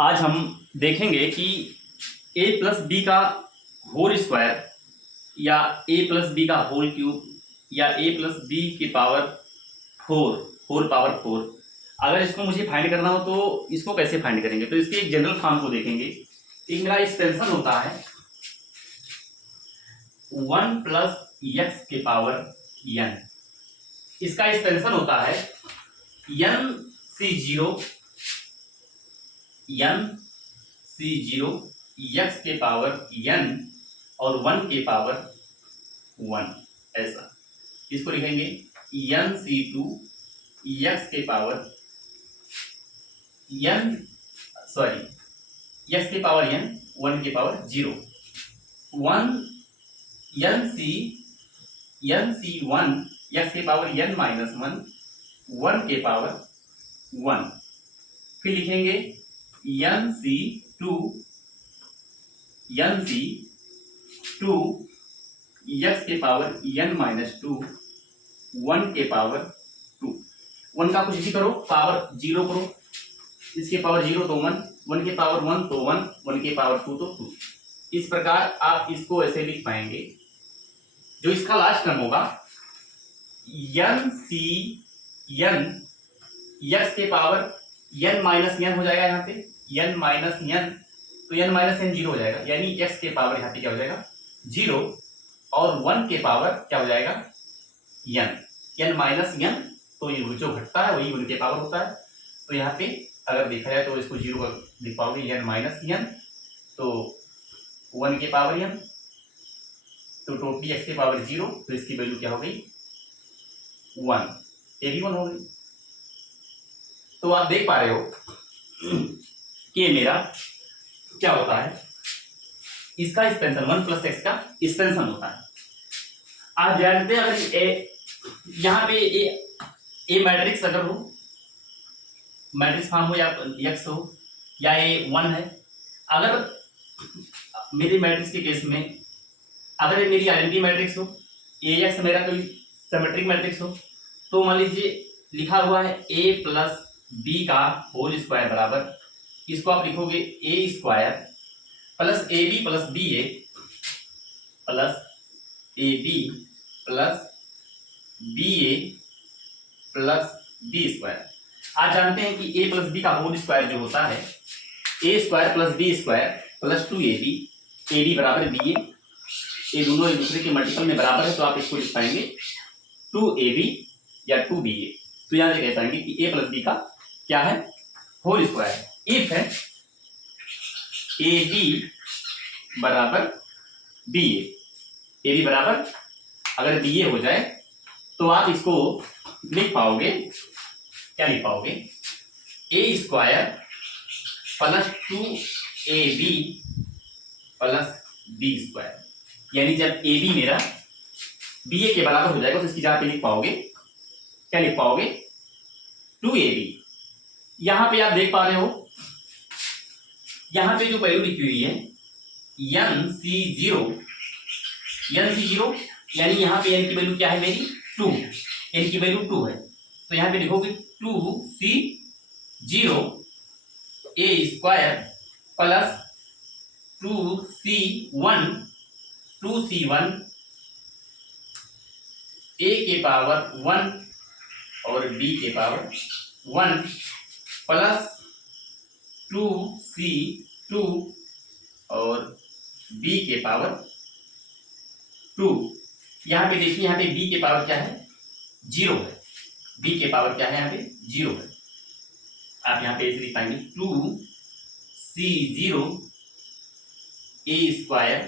आज हम देखेंगे कि a प्लस बी का होल स्क्वायर या a प्लस बी का होल क्यूब या a प्लस बी के power four whole power four, अगर इसको मुझे फाइंड करना हो तो इसको कैसे फाइंड करेंगे। तो इसके एक जनरल फॉर्म को देखेंगे। एक मेरा एक्सटेंशन होता है 1 प्लस एक्स के पावर n। इसका एक्सटेंशन होता है n c0 एक्स के पावर n और 1 के पावर 1। ऐसा इसको लिखेंगे nc2 एक्स के पावर n एक्स के पावर n 1 के पावर 0 1 nc1 एक्स के पावर n माइनस 1 के पावर 1। फिर लिखेंगे nc2 एक्स के पावर n माइनस 2 1 के पावर 2। 1 का कुछ भी करो, पावर 0 करो, इसके पावर 0 तो 1, 1 के पावर 1 तो 1, 1 के पावर 2 तो 2। इस प्रकार आप इसको ऐसे लिख पाएंगे। जो इसका लास्ट टर्म होगा n एक्स के पावर n माइनस n हो जाएगा, यहाँ पे n माइनस n, तो n माइनस n 0 हो जाएगा, यानी x के पावर यहाँ पे क्या हो जाएगा 0 और 1 के पावर क्या हो जाएगा n माइनस n। तो ये जो घटता है वही 1 के पावर होता है। तो यहाँ पे अगर देखा जाए तो इसको 0 लिख पाओगे n माइनस n, तो 1 के पावर n, तो टोटली x के पावर 0, तो इसकी वैल्यू क्या हो गई 1, ये भी 1 हो गई। तो आप देख पा रहे हो कि मेरा क्या होता है, इसका एक्सपेंशन 1 प्लस एक्स का एक्सपेंशन होता है। आप जानते हैं अगर यहाँ पे ए मैट्रिक्स अगर हो, मैट्रिक्स फॉर्म हो या एक्स हो या ए 1 है, अगर मेरे मैट्रिक्स के केस में अगर ये मेरी आइडेंटिटी मैट्रिक्स हो, ए एक्स मेरा कोई सिमेट्रिक मैट्रिक्स हो, तो मान लीजिए लिखा हुआ है ए प्लस बी का होल स्क्वायर बराबर, इसको आप लिखोगे A square plus A B plus B A plus A B plus B A plus B square. आज जानते हैं कि ए प्लस बी का होल स्क्वायर जो होता है A square plus B square plus 2ab, A B बराबर B A, ये दोनों एक दूसरे के मल्टीपल में बराबर है, तो आप इसको लिख पाएंगे 2ab या 2ba। तो यहाँ से कह पाएंगे कि ए प्लस बी का क्या है होल स्क्वायर। इफ है ए बी बराबर बी ए बी बराबर अगर बी ए हो जाए तो आप इसको लिख पाओगे, क्या लिख पाओगे A square plus 2ab plus B square. यानी जब ए बी मेरा बी ए के बराबर हो जाएगा तो इसकी जगह पे लिख पाओगे, क्या लिख पाओगे 2ab। यहां पे आप देख पा रहे हो, यहां पे जो वैल्यू लिखी हुई है nc0 यानी यहां पे n की वैल्यू क्या है मेरी 2, n की वैल्यू 2 है, तो यहां पे लिखोगे 2c0 a square plus 2c1 a के पावर 1 और b के पावर 1 प्लस 2c2 और b के पावर 2। यहाँ पे देखिए, यहाँ पे b के पावर क्या है 0 है, b के पावर क्या है यहाँ पे 0 है। आप यहाँ पे ऐसे लिख पाएंगे 2c0 a स्क्वायर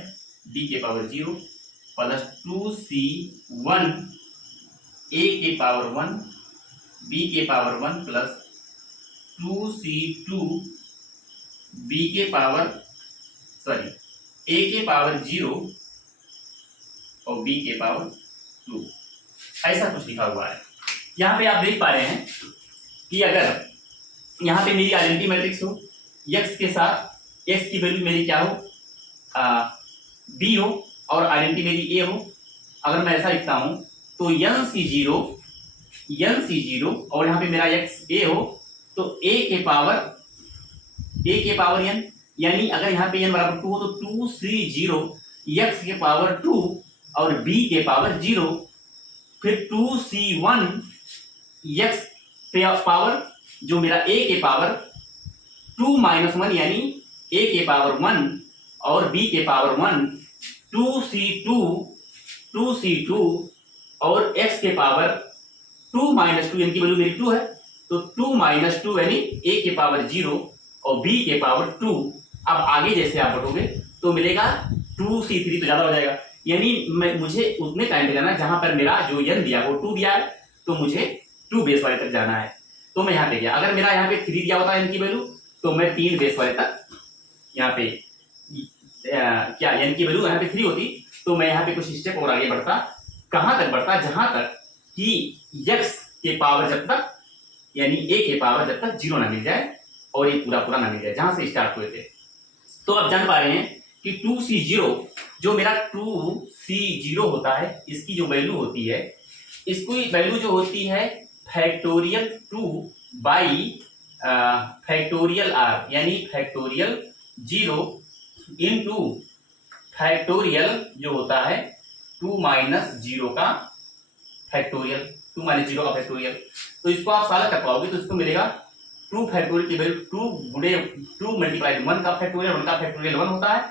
b के पावर 0 प्लस 2c1 a के पावर 1 b के पावर 1 प्लस 2c2 b के पावर a के पावर 0 और b के पावर 2। ऐसा कुछ लिखा हुआ है। यहाँ पे आप देख पा रहे हैं कि अगर यहाँ पे मेरी आइडेंटिटी मैट्रिक्स हो, x के साथ x की वैल्यू मेरी क्या हो b हो और आइडेंटिटी मेरी a हो, अगर मैं ऐसा लिखता हूं तो nc0 और यहाँ पे मेरा x a हो, तो a के पावर a के पावर n, यानी अगर यहाँ पे n बराबर 2 हो तो 2c0 x के पावर 2 और b के पावर 0, फिर 2c1 x पावर जो मेरा a के पावर 2 माइनस 1 यानी a के पावर 1 और b के पावर 1, 2c2 और x के पावर 2 माइनस 2 इनकी वैल्यू मेरी 2 है, तो 2 माइनस 2 यानी a के पावर 0 और b के पावर 2। अब आगे जैसे आप बढ़ोगे तो मिलेगा 2c3, तो ज्यादा हो जाएगा, यानी मुझे उतने टाइम पे जाना जहां पर मेरा जो n दिया वो 2 दिया है, तो मुझे 2 बेस वाले तक जाना है। तो मैं यहाँ पे गया, अगर मेरा यहाँ पे 3 दिया होता है n की वैल्यू, तो मैं 3 बेस वाले तक यहाँ पे क्या n की वैल्यू यहाँ पे 3 होती, तो मैं यहाँ पे कुछ स्टेप और आगे बढ़ता। कहां तक बढ़ता? जहां तक कि x के पावर जब तक यानी a के पावर जब तक 0 ना मिल जाए और ये पूरा ना मिल जाए, जहां से स्टार्ट हुए थे। तो अब जान पा रहे हैं कि 2c0 जो मेरा 2c0 होता है, इसकी जो वैल्यू होती है, इसकी वैल्यू जो होती है फैक्टोरियल 2 बाई फैक्टोरियल r, यानी फैक्टोरियल 0 इनटू फैक्टोरियल जो होता है 2 माइनस 0 का फैक्टोरियल, 2 माइनस 0 का फैक्टोरियल। तो इसको आप साला कर पाओगे तो इसको मिलेगा 2 फैक्टोरियल की वैल्यू 2 गुणे 2 मल्टीप्लाई 1 का फैक्टोरियल, 1 का फैक्टोरियल 1 होता है,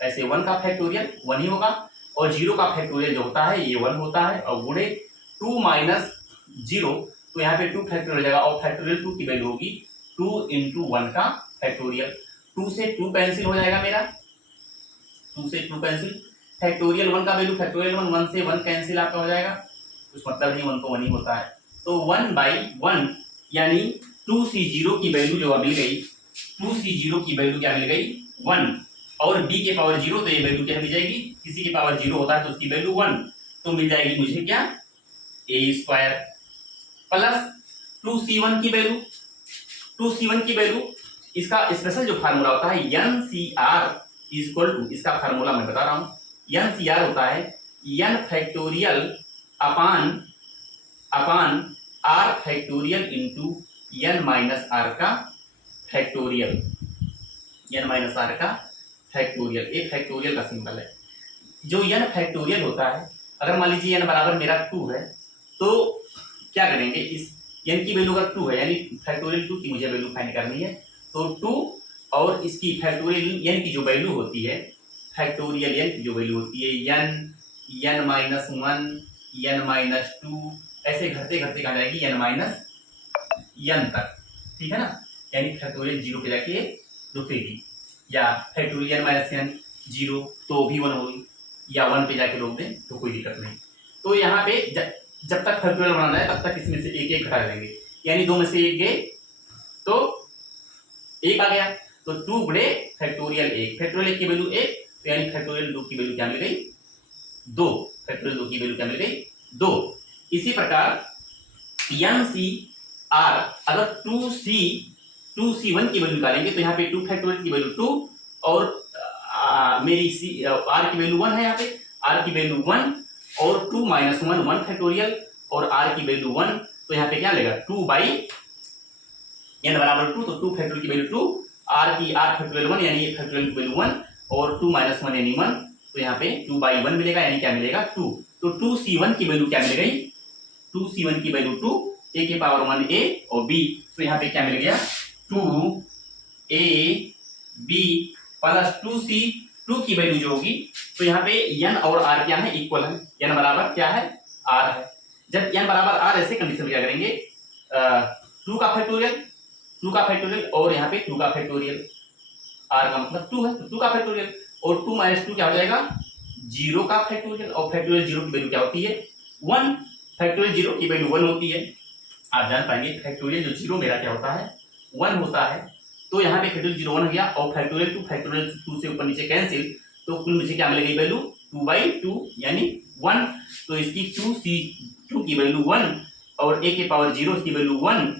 ऐसे 1 का फैक्टोरियल 1 ही होगा, और 0 का फैक्टोरियल जो होता है ये 1 होता है, और गुणे 2 माइनस 0, तो यहाँ पे 2 फैक्टोरियल हो जाएगा, और फैक्टोरियल 2 की वैल्यू होगी 2 इंटू 1 का फैक्टोरियल। 2 से 2 कैंसिल हो जाएगा मेरा, 2 से 2 कैंसिल, फैक्टोरियल 1 का वैल्यू फैक्टोरियल 1 से 1 कैंसिल आपका हो जाएगा, कुछ मतलब नहीं, 1 तो 1 ही होता है। तो 1/1 यानी 2c0 की वैल्यू जो मिल गई, 2c0 की वैल्यू क्या मिल गई 1, और b के पावर 0, तो ये वैल्यू क्या मिल जाएगी, किसी के पावर 0 होता है तो उसकी वैल्यू 1, तो मिल जाएगी मुझे क्या a² प्लस 2c1 की वैल्यू, 2c1 की वैल्यू, इसका स्पेशल जो फार्मूला होता है NCR इक्वल टू, इसका फार्मूला मैं बता रहा हूं, NCR होता है n फैक्टोरियल अपान r factorial into n minus r का फैक्टोरियल, n माइनस r का फैक्टोरियल, एक फैक्टोरियल का सिंबल है। जो n फैक्टोरियल होता है, अगर मान लीजिए n बराबर मेरा 2 है, तो क्या करेंगे, इस n की वैल्यू अगर 2 है यानी फैक्टोरियल 2 की मुझे वैल्यू फाइंड करनी है, तो 2 और इसकी फैक्टोरियल n की जो वैल्यू होती है, फैक्टोरियल n की जो वैल्यू होती है n माइनस 1 n माइनस 2, ऐसे घटते घटते कहाँ जाएगी n माइनस n तक, ठीक है ना, यानी फैक्टोरियल 0 पे जाके रुकेगी, या फैक्टोरियल माइनस n 0 तो भी 1 होगी, या 1 पे जाके रोक दें तो कोई दिक्कत नहीं। तो यहाँ पे जब तक फैक्टोरियल बनाना है तब तक इसमें से एक एक घटा देंगे, यानी 2 में से एक गए तो 1 आ गया, तो 2 गुणे फैक्टोरियल 1, फैक्टोरियल 1 की वैल्यू 1, तो यानी फैक्टोरियल 2 की वैल्यू क्या मिल गई 2, फैक्टोरियल 2 की वैल्यू क्या मिल गई 2। इसी प्रकार NCR अगर 2c1 की वैल्यू निकालेंगे तो यहाँ पे 2 फैक्टोरियल की वैल्यू 2, और मेरी r की वैल्यू 1 है, यहाँ पे r की वैल्यू 1 और 2 माइनस 1 फैक्टोरियल और r की वैल्यू 1, तो यहाँ पे क्या लेगा 2 बाई n बराबर 2, तो 2 फैक्टोरियल की वैल्यू 2, r फैक्टोरियल 1 यानी फैक्टोरियल की वैल्यू 1, और 2 माइनस 1 यानी 1, तो यहाँ पे 2/1 मिलेगा, यानी क्या मिलेगा 2। तो 2c1 की वैल्यू क्या मिल गई, 2c1 की वैल्यू 2, a के पावर 1a और b, तो यहाँ पे क्या मिल गया 2ab प्लस 2c2 की वैल्यू जो होगी, तो यहाँ पे n और r क्या है इक्वल है, n बराबर क्या है r है। जब n बराबर r ऐसे कंडीशन में क्या करेंगे 2 का फैक्टोरियल और यहाँ पे 2 का फैक्टोरियल, r का मतलब 2 है तो 2 का फैक्टोरियल, और 2 माइनस 2 क्या हो जाएगा 0 का फैक्टोरियल, और फैक्टोरियल 0 की वैल्यू क्या होती है 1, फैक्टोरियल 0 की वैल्यू 1 होती है। आप जान पाएंगे फैक्टोरियल जो 0 मेरा क्या होता है 1 होता है, तो यहाँ पे फैक्टोरियल 0 1 हो गया, और फैक्टोरियल 2 से ऊपर नीचे कैंसिल, तो कुल मुझे क्या मिलेगी वैल्यू 2/2 यानी 1, तो इसकी 2c2 की वैल्यू 1 और a के पावर 0 की वैल्यू 1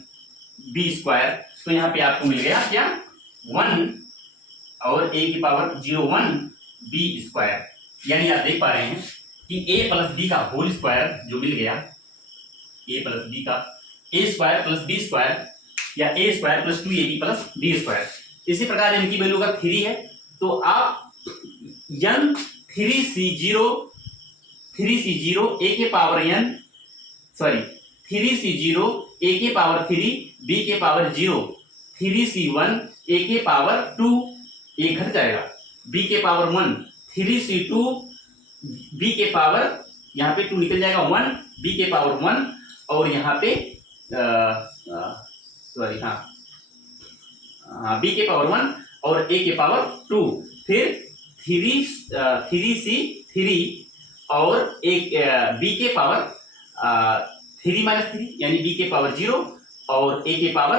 b², तो यहाँ पे आपको मिल गया क्या 1 और a की पावर 0 1 b², यानी आप देख पा रहे हैं कि a प्लस b का होल स्क्वायर जो मिल गया, a प्लस b का a² प्लस b² या a² plus 2ab plus b², इसी प्रकार इनकी वैल्यू अगर 3 है तो आप n 3c0 a के power n, sorry 3c0 a के पावर 3 b के पावर 0, 3c1 a के पावर 2 a घट जाएगा, b के पावर 1, 3c2 b के पावर, यहाँ पे 2 निकल जाएगा 1, b के पावर 1 और यहाँ पे सॉरी b के पावर 1 और a के पावर 2, फिर 3c3 और एक b के पावर 3 माइनस 3 यानी b के पावर 0 और a के पावर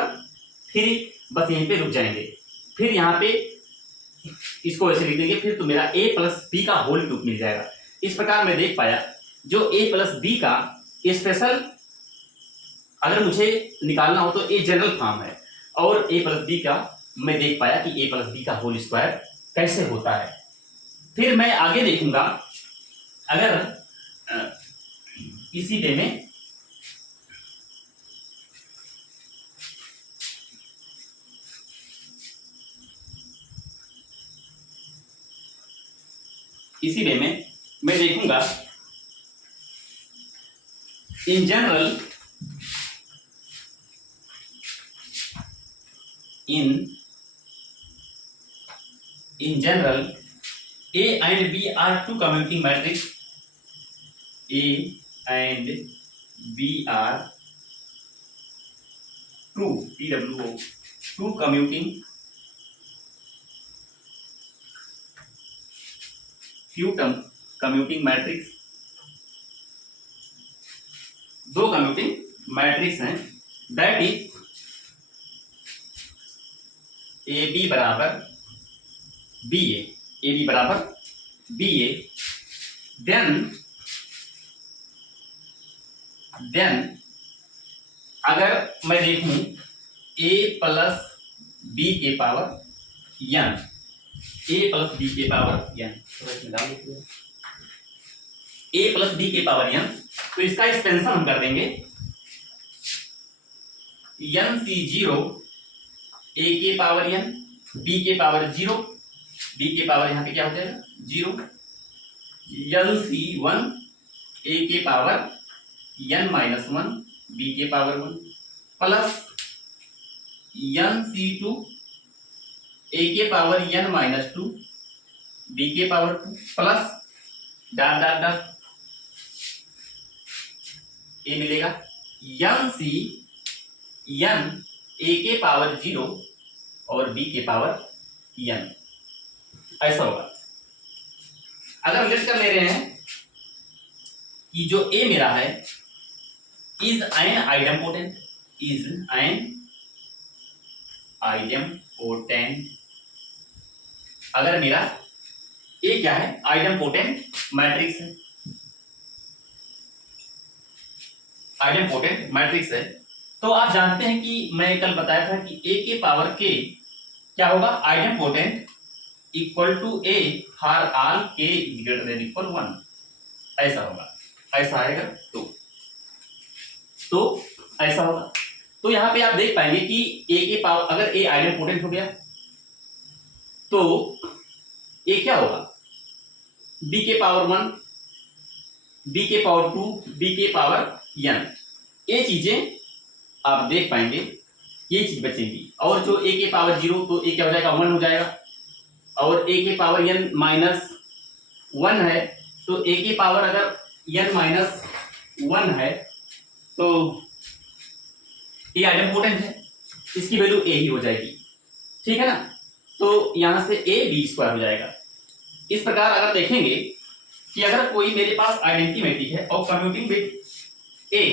3। बस यहीं पे रुक जाएंगे, फिर यहाँ पे इसको ऐसे लिख देंगे, फिर तो मेरा a प्लस बी का होल क्यूब मिल जाएगा। इस प्रकार मैं देख पाया जो a प्लस बी का स्पेशल अगर मुझे निकालना हो तो a जनरल फॉर्म है, और a प्लस बी का मैं देख पाया कि a प्लस बी का होल स्क्वायर कैसे होता है। फिर मैं आगे देखूंगा अगर इसी वे में मैं देखूंगा in general A and B are two commuting matrix. A and B are two commuting matrix, दो कम्यूटिंग मैट्रिक्स हैं। दैट इज ए बी बराबर बी ए बराबर बी ए, देन अगर मैं देखूं a प्लस बी के power n, a plus B के power n, a plus B के पावर n, तो इसका एक्सपेंशन हम कर देंगे nc0 a के पावर n, b के पावर 0, b के पावर यहाँ पे क्या हो जाएगा 0, nc1 a के पावर n माइनस 1 b के पावर 1 प्लस nc2 a के पावर n माइनस 2 b के power 2 plus dot dot dot A मिलेगा nc n a के पावर 0 और b के पावर n, ऐसा होगा। अगर हम कर ले रहे हैं कि जो a मेरा है इज एन आइडेम्पोटेंट, अगर मेरा a क्या है आइडेम्पोटेंट मैट्रिक्स है, तो आप जानते हैं कि मैं कल बताया था कि a के पावर k क्या होगा idempotent equal to a for all k greater than equal 1, ऐसा होगा, ऐसा आएगा तो ऐसा होगा। तो यहाँ पे आप देख पाएंगे कि a के पावर अगर a आइडेम्पोटेंट हो गया तो a क्या होगा b के पावर 1, b के पावर 2, b के पावर n, ये चीजें आप देख पाएंगे, ये चीज बचेंगी। और जो a के पावर 0 तो a क्या हो जाएगा 1 हो जाएगा, और a के पावर n माइनस 1 है तो a के पावर अगर n माइनस 1 है तो ये आइडेम्पोटेंट है, इसकी वैल्यू a ही हो जाएगी, ठीक है ना। तो यहां से a b स्क्वायर हो जाएगा। इस प्रकार अगर देखेंगे कि अगर कोई मेरे पास आइडेंटिटी मैट्रिक्स है और कम्यूटिंग विद a,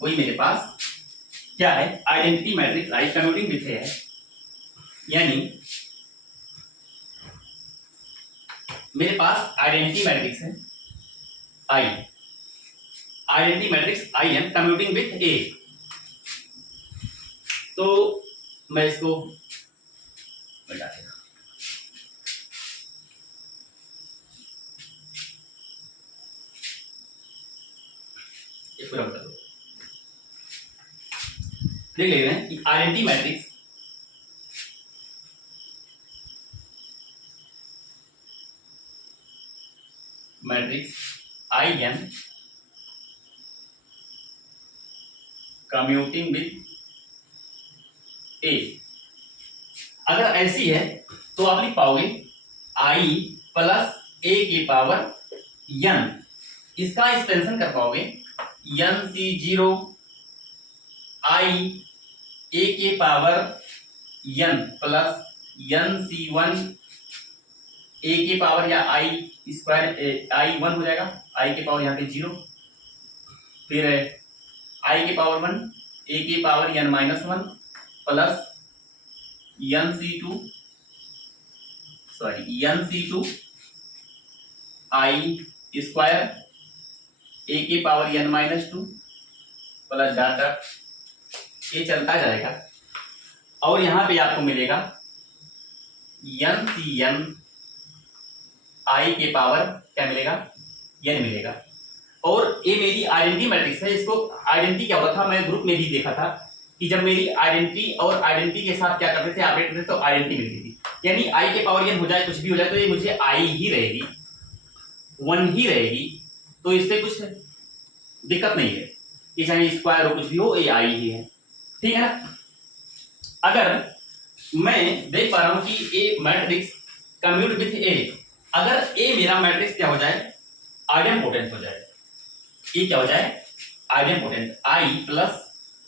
कोई मेरे पास क्या है identity matrix I commuting with a है, यानी मेरे पास आइडेंटिटी मैट्रिक्स है I, identity matrix I am commuting with A, तो मैं इसको बता देता हूं, ये पूरा बता दो। देख ले रहे हैं कि identity matrix matrix I n commuting with A अगर ऐसी है तो आप लिख पाओगे आई प्लस ए के पावर एन, इसका एक्सपेंशन कर पाओगे N C zero I A के power n plus N C one A के पावर या आई स्क्वायर आई वन हो जाएगा, आई के पावर यहाँ पे जीरो, फिर आई के पावर वन ए के power N minus one plus N C two I square A के power N minus two plus dot dot ये चलता जाएगा और यहाँ पे आपको मिलेगा एन सी एन आई के पावर क्या मिलेगा एन मिलेगा। और ये मेरी आइडेंटिटी मैट्रिक्स है। इसको आइडेंटिटी क्या होता था, मैं ग्रुप में भी देखा था कि जब मेरी आइडेंटिटी और आइडेंटिटी के साथ क्या करते थे ऑपरेट करते थे तो आइडेंटिटी मिलती थी, यानी आई के पावर एन हो जाए कुछ भी हो जाए तो ये मुझे आई ही रहेगी, वन ही रहेगी, तो इससे कुछ दिक्कत नहीं है कि चाहे स्क्वायर हो कुछ भी हो ये आई ही है, ठीक है ना। अगर मैं देख पा रहा हूं कि ए मैट्रिक्स कम्यूट विथ ए, अगर ए मेरा मैट्रिक्स क्या हो जाए आइडेंपोटेंट हो जाए, ए क्या हो जाए आइडेंपोटेंट, आई प्लस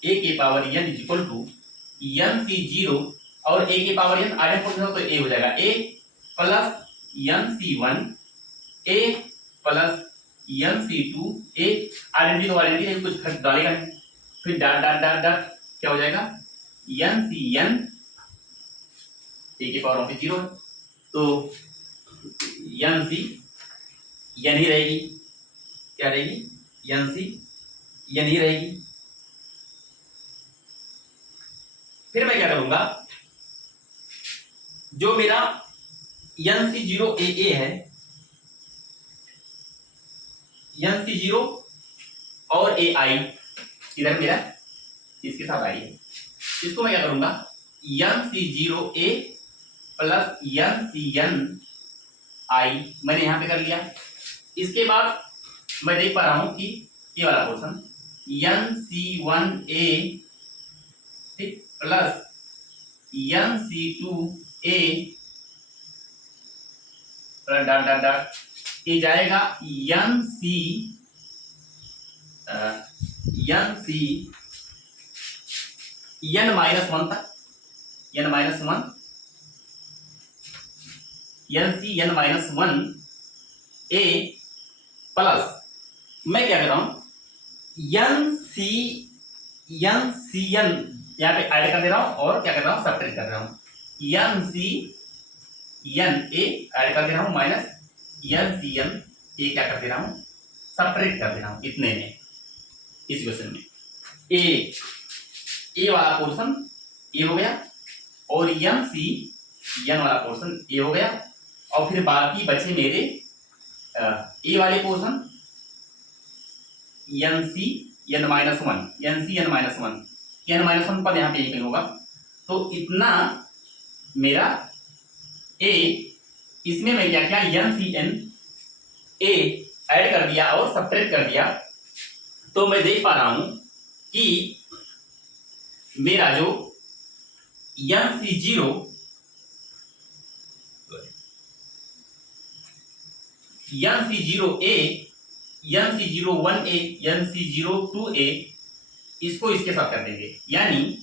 ए के power N is equal to N C zero और ए के पावर एन आइडेंपोटेंट हो तो ए हो जाएगा A plus N C one A plus N C two A, identity तो आइडेंटिटी कुछ खर्च डालेगा नहीं, फिर डॉट डॉट डॉट डॉट क्या हो जाएगा एन सी एन ए के पावर ऑफ जीरो, तो एन सी एन ही रहेगी, क्या रहेगी एन सी एन ही रहेगी। फिर मैं क्या करूंगा, जो मेरा एन सी जीरो ए है, एन सी जीरो और ए आई इधर मेरा इसके साथ आई है, इसको मैं क्या करूंगा एन सी जीरो ए प्लस एन सी एन आई मैंने यहां पे कर लिया। इसके बाद मैं देख पा रहा हूं कि ये वाला portion N C one A ठीक plus N C two A dot dot dot ये जाएगा N C N minus one तक, n minus one N C N minus one A plus मैं क्या कर रहा हूं एन सी एन यहाँ पे ऐड कर दे रहा हूं और क्या कर रहा हूं सब्ट्रैक्ट कर रहा हूं N C N A add कर दे रहा हूं minus N C N A क्या कर दे रहा हूं सब्ट्रैक्ट कर दे रहा हूं इतने में, इस क्वेश्चन में ए वाला पोर्शन ए हो गया और एन सी एन वाला पोर्शन ए हो गया और फिर बाकी बचे मेरे ए वाले portion N C N minus one N C N minus one N minus one पद यहाँ पे कहीं होगा, तो इतना मेरा ए, इसमें मैं क्या किया N C N A add कर दिया और सब्ट्रैक्ट कर दिया, तो मैं देख पा रहा हूं कि मेरा जो n C zero n C zero A N C zero one A N C zero two A इसको इसके साथ कर देंगे, यानी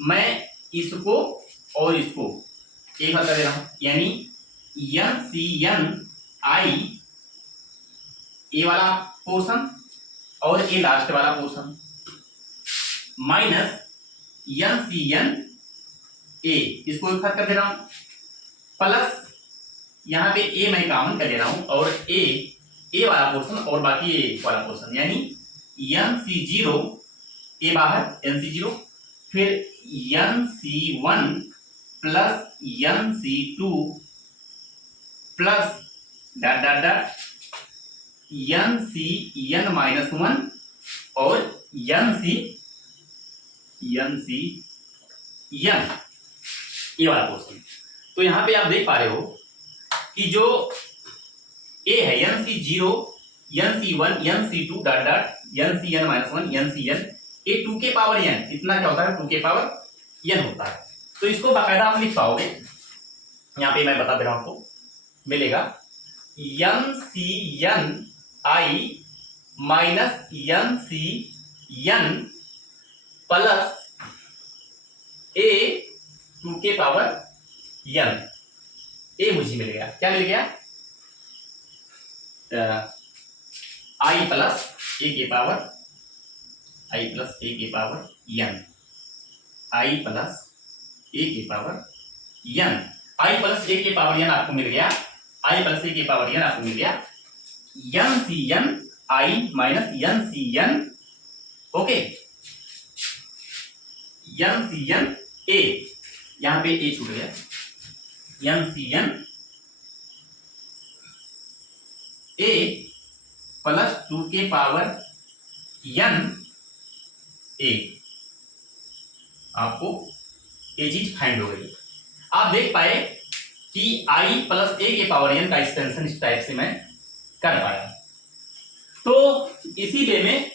मैं इसको और इसको एक साथ कर दे रहा हूं, यानी एन सी एन आई ए वाला पोर्शन और ए लास्ट वाला portion minus N C N A इसको एक साथ कर दे रहा हूं प्लस यहां पे ए मैं कॉमन कर ले रहा हूं और ए वाला पोर्शन और बाकी ए वाला पोर्शन, यानी एन सी जीरो ए बाहर एन सी जीरो फिर N C one plus N C two plus dot dot dot N C N minus one और एन सी एन ये वाला पोर्शन। तो यहां पे आप देख पा रहे हो कि जो ए है n C 0 n C 1 N C 2 dot dot N C N minus 1 N C N, A 2 के पावर एन, इतना क्या होता है 2 के पावर एन होता है। तो इसको बाकायदा आप लिख पाओगे, यहाँ पे मैं बता दे रहा हूं आपको, मिलेगा n C N I minus N C n plus A 2 के पावर एन, ए मुझे मिल गया, क्या मिल गया आई प्लस ए के पावर आई प्लस ए के power N, I plus A के power N, I plus A के पावर एन आपको मिल गया, आई प्लस ए के पावर एन आपको मिल गया N C N I minus N C N, okay, N C N A, यहां पे ए छूट गया, N C N A plus 2 के पावर एन ए, आपको ये चीज फाइंड हो गई। आप देख पाए कि आई प्लस ए के पावर एन का एक्सटेंशन इस टाइप से मैं कर पाया। तो इसी वे में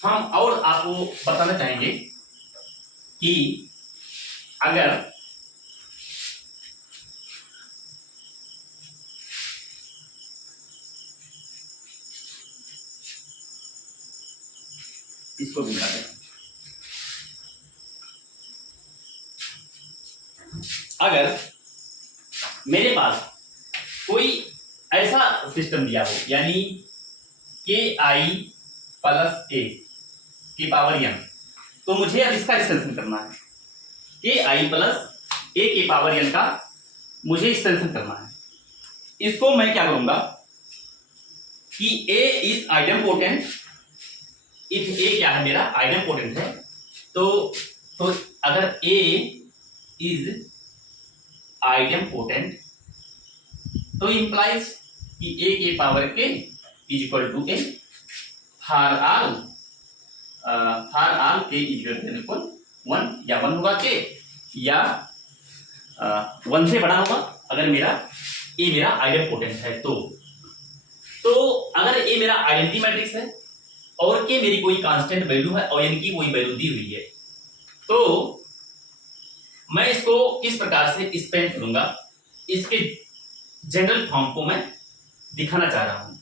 हम और आपको बताना चाहेंगे कि अगर इसको भी बताते हैं, अगर मेरे पास कोई ऐसा सिस्टम दिया हो, यानी के आई प्लस ए की पावर एन, तो मुझे अब इसका एक्सटेंशन करना है, के आई प्लस ए की पावर एन का मुझे एक्सटेंशन करना है। इसको मैं क्या करूंगा कि A is idempotent, if A क्या है मेरा आइडेम्पोटेंट है, तो अगर ए इज आइडेम्पोटेंट तो इंप्लाइज कि ए के पावर के is equal to A, for all K is equal 1, या 1 होगा के, या 1 से बड़ा होगा अगर मेरा ए मेरा आइडेम्पोटेंट है। तो अगर ए मेरा आइडेंटिटी मैट्रिक्स है और के मेरी कोई कांस्टेंट वैल्यू है और इनकी कोई वैल्यू दी हुई है, तो मैं इसको किस प्रकार से स्पेंड करूंगा, इसके जनरल फॉर्म को मैं दिखाना चाह रहा हूं।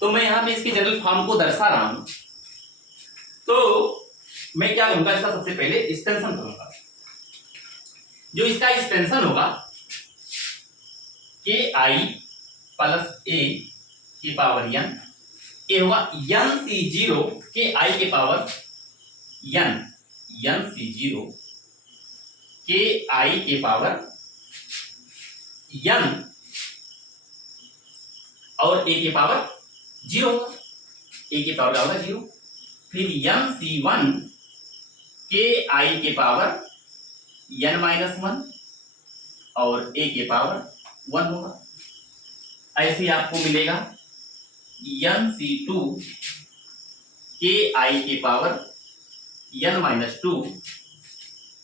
तो मैं यहां पे इसके जनरल फॉर्म को दर्शा रहा हूं, तो मैं क्या करूंगा, इसका सबसे पहले एक्सटेंशन करूंगा। जो इसका एक्सटेंशन होगा के आई प्लस ए की पावर एन, ए होगा एन सी 0 के आई के पावर एन, एन सी 0 के आई के पावर एन और ए के पावर 0, ए के पावर होगा 0, फिर एन सी 1 के आई के पावर एन माइनस 1 और ए के पावर 1 होगा। ऐसे आपको मिलेगा एन सी 2 के आई के power N minus 2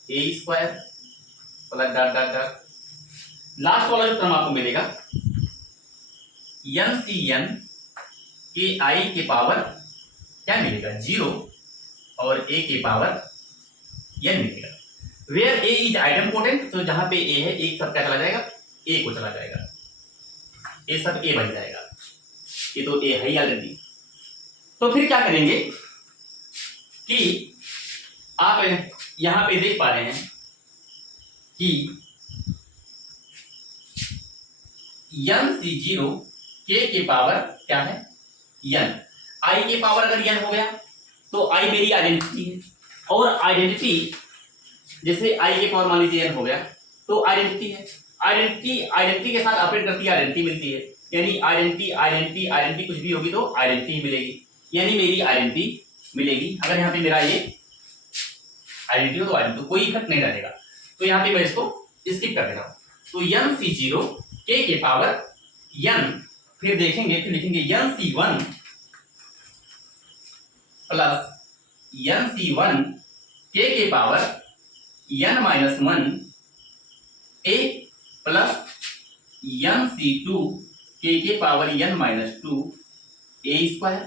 A square plus dot dot dot, last वाला जो टर्म आपको मिलेगा एन सी एन के आई के पावर क्या मिलेगा 0 और ए के पावर एन मिलेगा। वेयर ए इज आइडेम्पोटेंट, तो जहां पे ए है एक सब क्या चला जाएगा, ए को चला जाएगा, ए सब ए बन जाएगा, ये तो ए है ही ऑलरेडी। तो फिर क्या करेंगे कि आप यहां पे देख पा रहे हैं कि एन सी 0 के पावर क्या है एन, आई के पावर अगर एन हो गया तो आई मेरी आइडेंटिटी है, और आइडेंटिटी जैसे आई के पावर मान लीजिए एन हो गया तो आइडेंटिटी है, आइडेंटिटी के साथ ऑपरेट करती है, आइडेंटिटी मिलती है, यानी आइडेंटिटी कुछ भी होगी तो आइडेंटिटी मिलेगी, यानी मेरी आइडेंटिटी मिलेगी। अगर यहाँ पे मेरा ये आइडेंटिटी हो तो आइडेंटिटी कोई इफेक्ट नहीं रहेगा, तो यहाँ पे मैं इसको स्किप कर दे रहा हूँ। तो एन सी 0 के पावर एन, फिर देखेंगे, फिर लिखेंगे n C 1 plus N C 1 के power N minus 1 A plus N C 2 के power n minus 2 A square,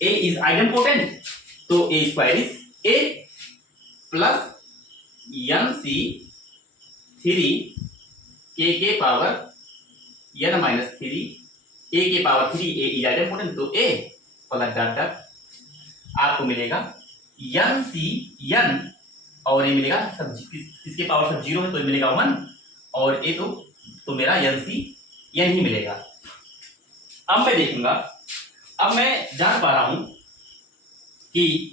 A is idempotent, तो A square is A plus N C 3 के power n minus 3 ए के power 3 A is idempotent, तो ए plus dot dot आपको मिलेगा n C n, और ये मिलेगा सब इसके पावर सब जीरो है तो ये मिलेगा 1, और ए तो मेरा एन सी एन ही मिलेगा। अब मैं देखूंगा, अब मैं जान पा रहा हूं कि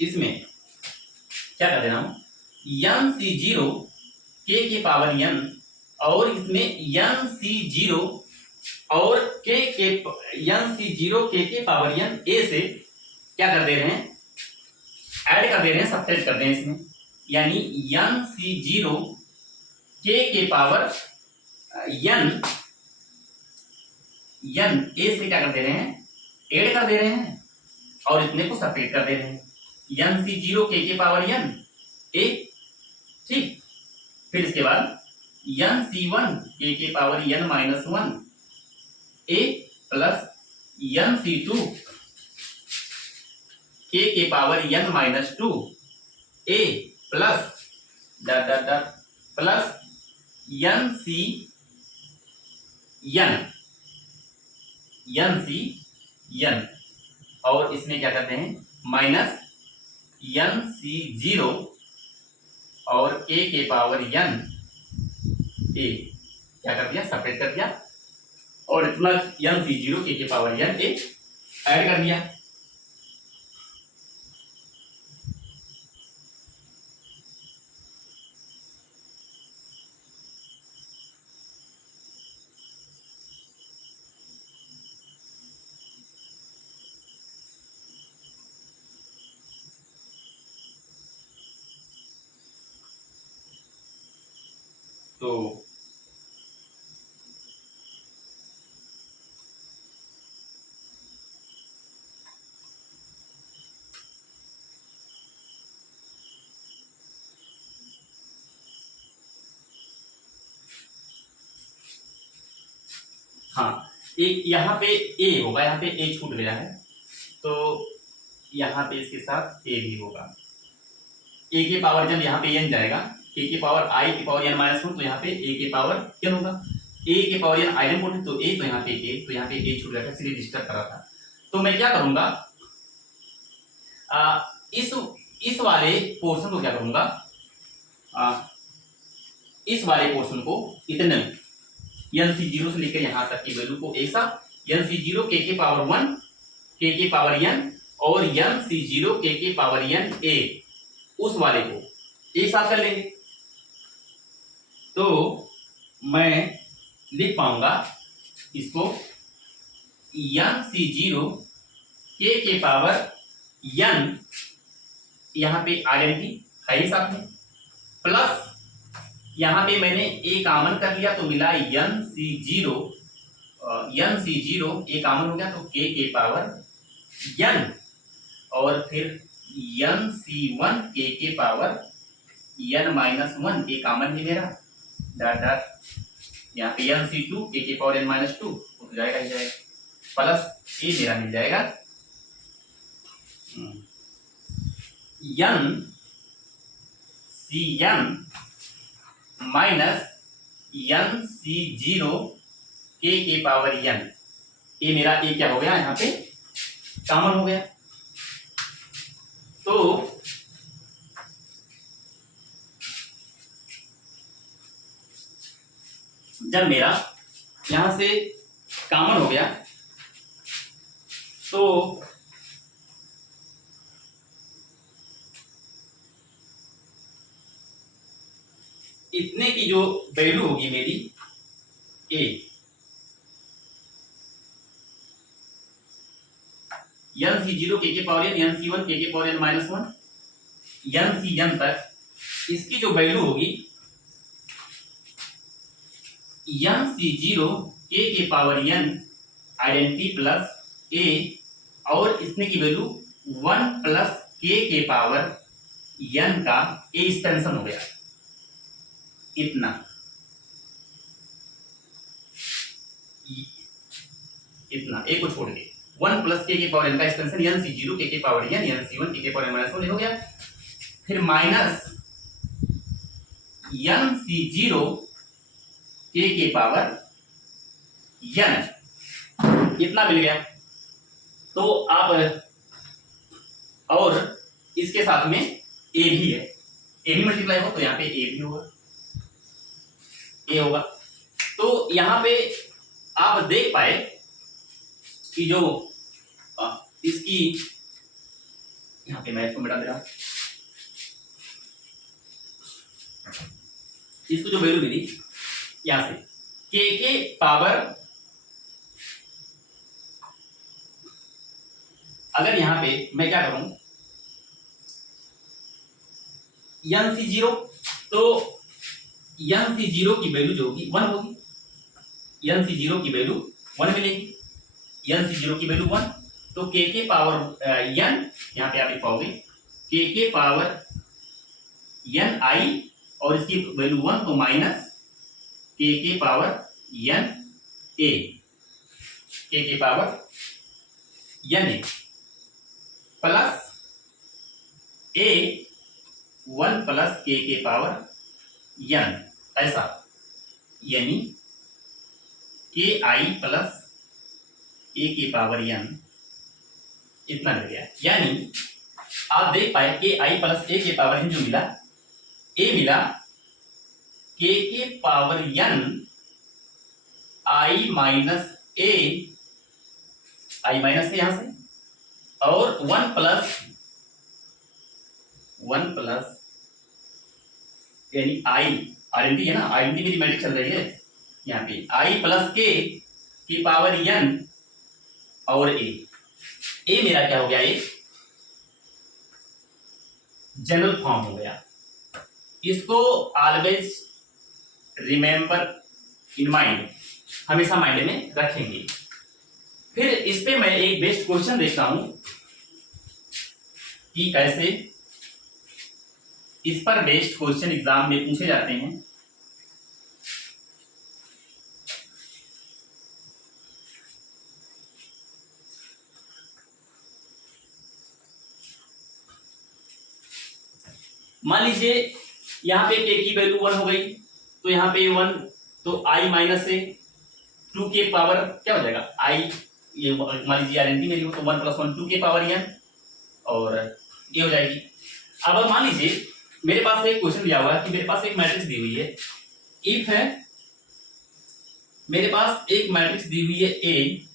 इसमें क्या कर देना हूं, एन सी जीरो के पावर एन, और इसमें एन सी जीरो और एन सी जीरो के पावर एन ए से क्या कर दे रहे हैं, ऐड कर दे रहे हैं, सब्ट्रैक्ट कर दे हैं इसमें, यानी एन सी जीरो के पावर एन ए से क्या कर दे रहे हैं, ऐड कर दे रहे हैं, और इतने को सब्ट्रैक्ट कर दे रहे हैं, एन सी जीरो के पावर एन ए, ठीक। फिर इसके बाद एन सी वन के power N minus 1 A plus N C two के power N minus 2 A plus dot dot dot plus N C n, और इसमें क्या करते हैं माइनस एन सी जीरो और के पावर एन ए, क्या कर दिया, सेपरेट कर दिया, और इतना एन सी जीरो के पावर एन ए ऐड कर दिया। तो हाँ, एक यहाँ पे ए होगा, यहाँ पे ए छूट गया है, तो यहाँ पे इसके साथ ए भी होगा, ए के पावर जब यहाँ पे एन जाएगा, ए के पावर आई के पावर एन माइनस 1, तो यहाँ पे ए के पावर एन होगा, ए के पावर एन आइडेंपोटेंट, तो ए, तो यहाँ पे ए, तो यहाँ पे ए छूट गया था, इसलिए डिस्टर्ब कर रहा था। तो मैं क्या करूंगा, इस वाले पोर्शन को क्या करूंगा, इस वाले पोर्शन को इतने एन सी जीरो से लेकर यहाँ तक की वैल्यू को ऐसा, एन सी जीरो के पावर 1 के पावर एन और एन सी जीरो के पावर एन ए, उस वाले को एक साथ कर लेंगे, तो मैं लिख पाऊंगा इसको एन सी जीरो के पावर एन, यहाँ पे आइडेंटिटी है ही साथ में, प्लस यहाँ पे मैंने ए कॉमन कर लिया तो मिला एन सी जीरो ए कॉमन हो गया, तो के पावर एन, और फिर एन सी वन के पावर एन माइनस 1 ए कॉमन है मेरा, डॉट डॉट यहाँ पे एन सी टू के पावर एन माइनस 2 हो जाएगा ही जाएगा, प्लस ए मेरा मिल जाएगा N C N minus N C zero के पावर एन, ए मेरा ए क्या हो गया, यहाँ पे कॉमन हो गया। तो जब मेरा यहां से कॉमन हो गया, तो इतने की जो वैल्यू होगी मेरी ए, एन सी जीरो के पावर एन सी वन के power N minus 1 N C N तक, इसकी जो वैल्यू होगी एन सी जीरो के power N identity plus A, और इसने की value 1 plus K power n का a एक्सपेंशन हो गया इतना, इतना a को छोड़ के 1 प्लस के पावर n का एक्सपेंशन n सी जीरो के पावर n n सी 1 के पावर n माइनस 1 हो गया, फिर माइनस n सी जीरो के पावर n, इतना मिल गया। तो आप और इसके साथ में a भी है, a भी मल्टीप्लाई हो तो यहाँ पे a भी होगा, a होगा। तो यहाँ पे आप देख पाए कि जो इसकी, यहाँ पे मैं इसको मिटा दे रहा हूं, इसको जो वैल्यू मिली यहां से के पावर, अगर यहां पे मैं क्या करूं n सी जीरो, तो n सी जीरो की वैल्यू जो होगी 1 होगी, n सी जीरो की वैल्यू 1 मिलेगी, n सी जीरो की वैल्यू 1, तो के पावर n यहाँ पे आप लिख पाओगे के पावर n आई और इसकी वैल्यू 1, तो माइनस के पावर n a, के power n a plus a 1 plus K power n, ऐसा, यानी के आई प्लस ए के पावर n, इतना मिल गया। यानी आप देख पाए के आई प्लस ए के पावर n जो मिला, a मिला के पावर n आई माइनस ए, आई माइनस ए यहां से, और 1 प्लस यानी आई, आरएनटी है ना, आरएनटी मेरी मैट्रिक्स चल रही है यहाँ पे, आई प्लस के पावर n और ए मेरा क्या हो गया, ए जनरल फॉर्म हो गया। इसको ऑलवेज रिमेंबर इन माइंड, हमेशा माइंड में रखेंगे। फिर इस पे मैं एक बेस्ट क्वेश्चन देखता हूं कि कैसे इस पर बेस्ट क्वेश्चन एग्जाम में पूछे जाते हैं। मान लीजिए यहाँ पे के की वैल्यू 1 हो गई, तो यहाँ पे 1, तो आई माइनस से 2 के पावर क्या हो जाएगा, आई, ये मान लीजिए आरएनटी मेरी हो, तो 1 प्लस 1 2 के पावर n, और ये हो जाएगी। अब मान लीजिए मेरे पास एक क्वेश्चन दिया हुआ है कि मेरे पास एक मैट्रिक्स दी हुई है, इफ है मेरे पास एक मैट्रिक्स दी हुई है ए,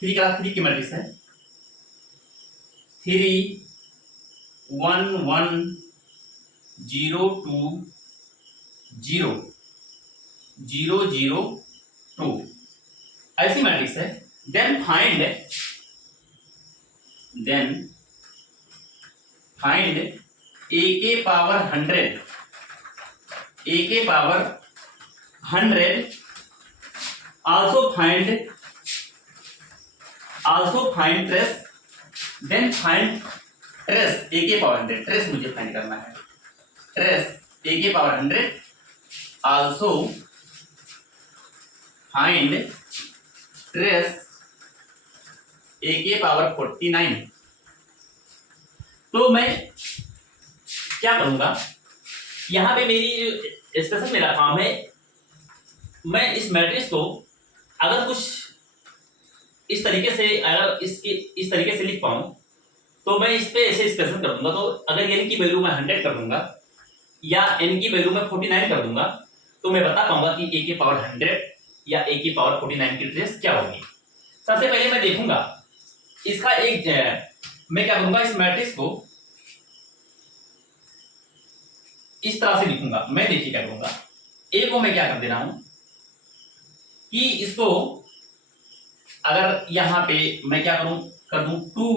3 की मैट्रिक्स है, 3 1 1 0 2 0 0 0 2 ऐसी मैट्रिक्स है। देन फाइंड ए के पावर 100, ए के power 100, also find trace, then find trace ए के पावर 100, ट्रेस मुझे फाइंड करना है, ट्रेस ए के पावर 100, also find trace ए के पावर 49। तो मैं क्या करूंगा, यहां पे मेरी स्पेशल मेरा काम है, मैं इस मैट्रिक्स को अगर कुछ इस तरीके से, अगर इस तरीके से लिख पाऊं, तो मैं इस पे ऐसे स्पेशल कर दूंगा। तो अगर n की वैल्यू मैं 100 कर दूंगा या n की वैल्यू मैं 49 कर दूंगा, तो मैं बता पाऊंगा कि a के पावर 100 या a की पावर 49 की ट्रेस क्या होगी। सबसे पहले मैं देखूंगा इसका एक, मैं क्या करूंगा, इस मैट्रिक्स को इस तरह से लिखूंगा। मैं देखिए क्या करूंगा, ए को मैं क्या कर दे रहा हूं कि इसको अगर यहां पे मैं क्या करूं, कर दूं 2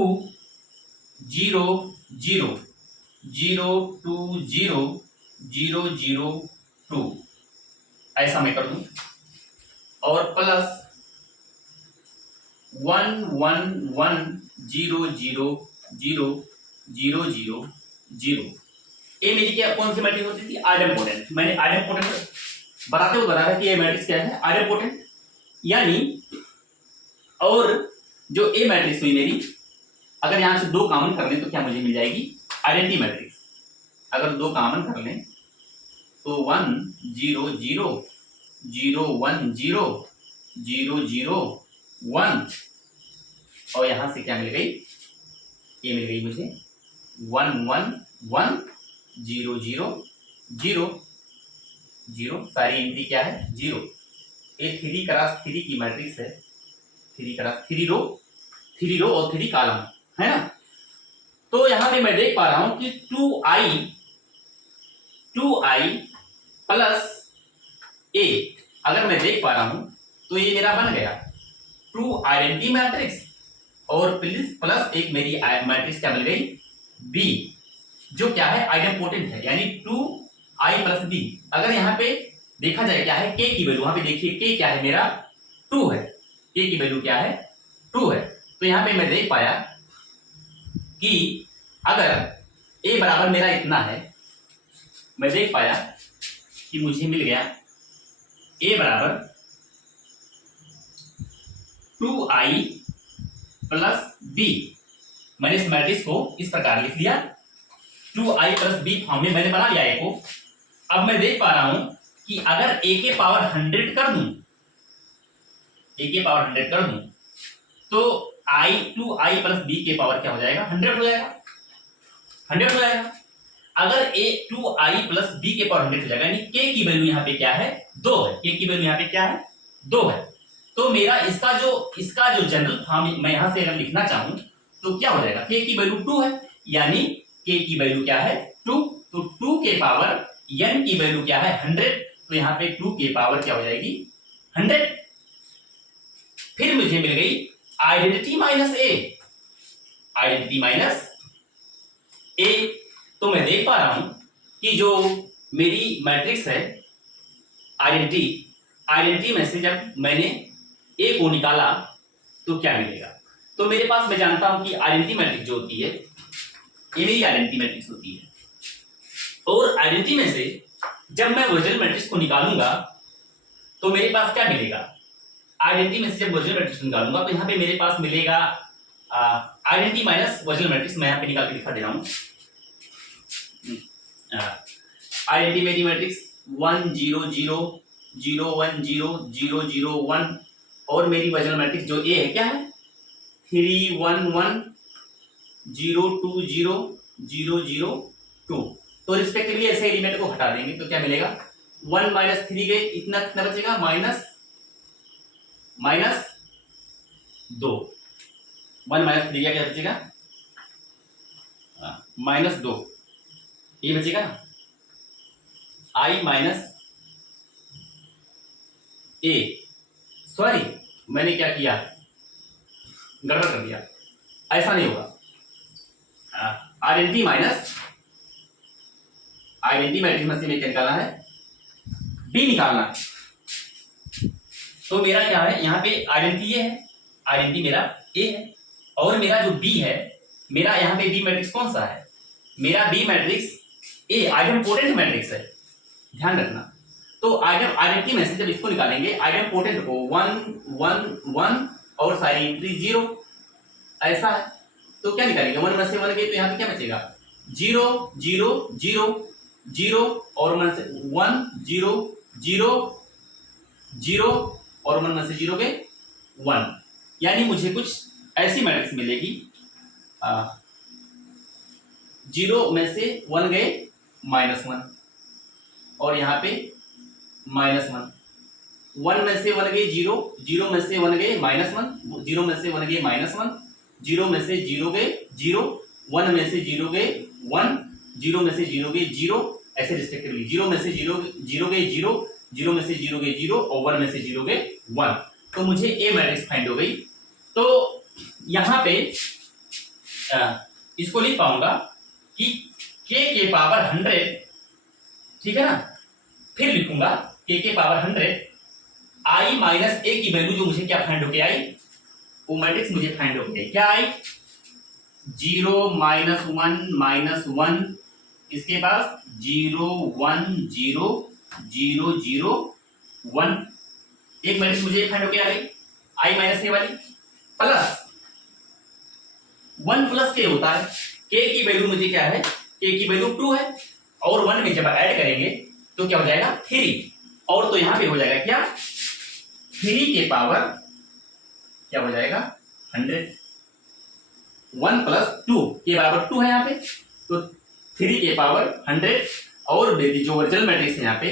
0 0 0 2 0 0 0 2, ऐसा मैं कर दूं, और प्लस 1 1 1 0 0 0 0 0 0। ये मेरी क्या कौन सी मैट्रिक्स होती थी? आइडेम्पोटेंट। मैंने आइडेम्पोटेंट बताते हुए बताया कि ये मैट्रिक्स क्या है? आइडेम्पोटेंट। यानी और जो ए मैट्रिक्स हुई मेरी, अगर यहां से दो कॉमन कर लें तो क्या मुझे मिल जाएगी? Identity matrix. अगर दो कॉमन कर लें तो 1 0 0 0 1 0 0 0 1, और यहां से क्या मिल गई? ये मिल गई मुझे 1 1 1 0 0 0 0। सारी एंट्री क्या है? 0। ये 3 क्रॉस 3 की मैट्रिक्स है। 3 क्रॉस 3 रो और 3 कॉलम, है ना? तो यहां पे मैं देख पा रहा हूं कि 2i प्लस a, अगर मैं देख पा रहा हूं तो ये मेरा बन गया 2 आइडेंटिटी मैट्रिक्स और प्लस एक मेरी मैट्रिक्स क्या मिल गई? b, जो क्या है? आइडेम्पोटेंट है, यानी 2i प्लस b। अगर यहाँ पे देखा जाए क्या है k की वैल्यू, वहां पे देखिए k क्या है मेरा? 2 है। k की वैल्यू क्या है? 2 है। तो यहाँ पे मैं देख पाया कि अगर a बराबर मेरा इतना है, मैं देख पाया कि मुझे मिल गया a बराबर 2i प्लस b। मैंने इस मैट्रिक्स को इस प्रकार लिख लिया, 2i प्लस b फॉर्म में मैंने बना लिया a को। अब मैं देख पा रहा हूं कि अगर a के पावर 100 कर दूं, a के पावर 100 कर दूं, तो 2i प्लस b के पावर क्या हो जाएगा? 100 हो जाएगा। 100 हो जाएगा। अगर 2i प्लस b के पावर 100 हो जाएगा, यानी k की वैल्यू यहाँ पे क्या है? 2 है। k की वैल्यू यहाँ पे क्या है? 2 है। तो मेरा इसका जो जनरल फॉर्म मैं यहां से अगर लिखना चाहूं तो क्या हो जाएगा? k की वैल्यू 2 है, यानी k की वैल्यू क्या है? 2। तो 2 के पावर n की वैल्यू क्या है? 100। तो यहाँ पे 2 के पावर क्या हो जाएगी? 100। फिर मुझे मिल गई identity minus a। Identity minus a। तो मैं देख पा रहा हूं कि जो मेरी मैट्रिक्स है आइडेंटिटी में से जब मैंने a को निकाला तो क्या मिलेगा? तो मेरे पास, मैं जानता हूं कि आइडेंटिटी मैट्रिक्स जो होती है ये मेरी आइडेंटिटी मैट्रिक्स होती है, और आइडेंटिटी में से जब मैं ओरिजिनल मैट्रिक्स को निकालूंगा तो मेरे पास क्या मिलेगा? आइडेंटिटी में से जब ओरिजिनल मैट्रिक्स निकालूंगा तो यहाँ पे मेरे पास मिलेगा आइडेंटिटी माइनस ओरिजिनल मैट्रिक्स। मैं यहाँ पे निकाल के दिखा दे रहा हूँ। आइडेंटिटी मेरी मैट्रिक्स 1 0 0 0 1 0 0 0 1, और मेरी ओरिजिनल मैट्रिक्स जो ए है क्या है? 3 1 1 0 2 0 0 0 2। तो रिस्पेक्टिवली ऐसे एलिमेंट को हटा देंगे तो क्या मिलेगा? 1 माइनस 3 गए, इतना कितना बचेगा? माइनस 2। 1 माइनस 3 क्या बचेगा? -2। ये बचेगा ना, i माइनस a। सॉरी, मैंने क्या किया? गड़बड़ कर दिया। ऐसा नहीं होगा। आइडेंटिटी मैट्रिक्स में से क्या निकालना है? b निकालना है। तो मेरा क्या है यहाँ पे? आइडेंटिटी ये है, आइडेंटिटी मेरा a है, और मेरा जो b है, मेरा यहाँ पे b मैट्रिक्स कौन सा है? मेरा b matrix a idempotent matrix है, ध्यान रखना। तो आइडेंटिटी में से जब इसको निकालेंगे, आइडेम्पोटेंट को 1 1 1 और सारी एंट्री 0, ऐसा है। तो क्या निकालेंगे? 1 में से 1 गए तो यहाँ पे क्या बचेगा? 0 0 0 0, और 1 से 1 0 0 0, और 1 में से 0 गए 1, यानी मुझे कुछ ऐसी मैट्रिक्स मिलेगी 0 में से 1 गए -1, और यहाँ पे -1, 1 में से 1 गए 0, 0 में से 1 गए -1, 0 में से 1 गए -1, 0 में से 0 गए 0, 1 में से 0 गए 1, 0 में से 0 गए 0, ऐसे रिस्पेक्टिवली 0 में से 0 गए 0, 0 में से 0 गए 0, और 1 में से 0 गए 1। तो मुझे ए मैट्रिक्स फाइंड हो गई। तो यहाँ पे इसको लिख पाऊंगा कि k के पावर 100, ठीक है ना? फिर लिखूंगा k के पावर 100, i माइनस a की वैल्यू जो मुझे क्या फाइंड होके आई? वो मैट्रिक्स मुझे फाइंड होके आई, क्या आई? 0 -1 -1, इसके पास 0 1 0 0 0 1। एक मैट्रिक्स मुझे फाइंड होके आ गई आई माइनस के वाली, प्लस 1 प्लस के होता है, के की वैल्यू मुझे क्या है, के की वैल्यू 2 है, और 1 में जब ऐड करेंगे तो क्या हो जाएगा 3, और तो यहां पे हो जाएगा क्या 3 के पावर क्या हो जाएगा 100। 1 प्लस 2 के बराबर 2 है यहाँ पे, तो 3 के पावर 100, और जो ओरिजिनल मैट्रिक्स है यहाँ पे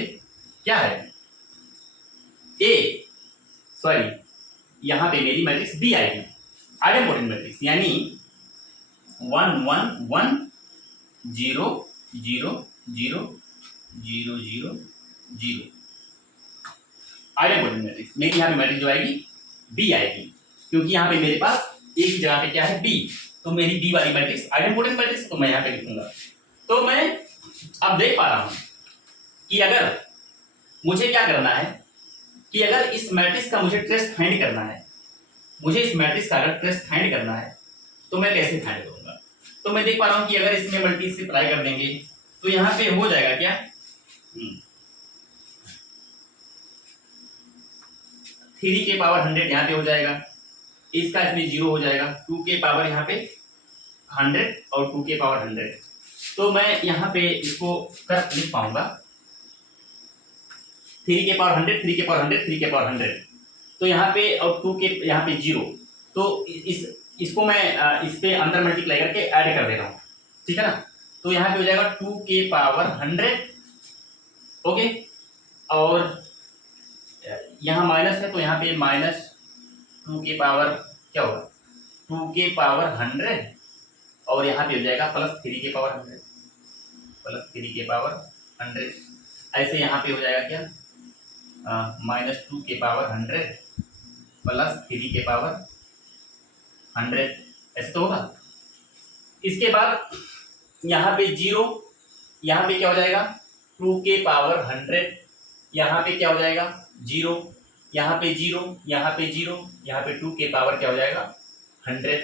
क्या है ए, सॉरी यहाँ पे मेरी मैट्रिक्स बी आएगी, आइडेंटिटी मैट्रिक्स, यानी 1 1 1 0 0 0 0 0 0 आइडेंटिटी मैट्रिक्स। मेरी यहाँ पे मैट्रिक्स जो आएगी बी आएगी, क्योंकि यहाँ पे मेरे पास एक ही जगह पे क्या है बी, तो मेरी बी वाली मैट्रिक्स आइडेंटिटी मैट्रिक्स, तो मैं यहाँ पे लिखूंगा। तो मैं अब देख पा रहा हूं कि अगर मुझे क्या करना है कि अगर इस मैट्रिक्स का मुझे ट्रेस फाइंड करना है, मुझे इस मैट्रिक्स का अगर ट्रेस फाइंड करना है तो मैं कैसे फाइंड करूंगा। तो मैं देख पा रहा हूं कि अगर इसमें मल्टीप्लाई कर देंगे तो यहाँ पे हो जाएगा क्या 3 के पावर 100 यहाँ पे हो जाएगा, इसका इसमें 0 हो जाएगा, 2 के पावर यहाँ पे 100 और 2 के पावर 100। तो मैं यहाँ पे इसको कर लिख पाऊंगा 3 के पावर 100 3 के पावर 100 3 के पावर 100, तो यहाँ पे और 2 के यहाँ पे 0, तो इसको मैं इस पे अंदर मल्टीप्लाई करके ऐड कर दे रहा हूँ, ठीक है ना। तो यहाँ पे हो जाएगा 2 के पावर 100, ओके, और यहाँ माइनस है तो यहाँ पे -2 के पावर क्या होगा 2 के पावर 100, और यहाँ पे हो जाएगा +3 के पावर 100, +3 के पावर 100, ऐसे यहाँ पे हो जाएगा क्या -2 के पावर 100 +3 के पावर 100, ऐसे तो होगा। इसके बाद यहाँ पे 0, यहाँ पे क्या हो जाएगा 2 के पावर 100, यहाँ पे क्या हो जाएगा 0, यहाँ पे 0, यहाँ पे 0, यहाँ पे 2 के पावर क्या हो जाएगा 100।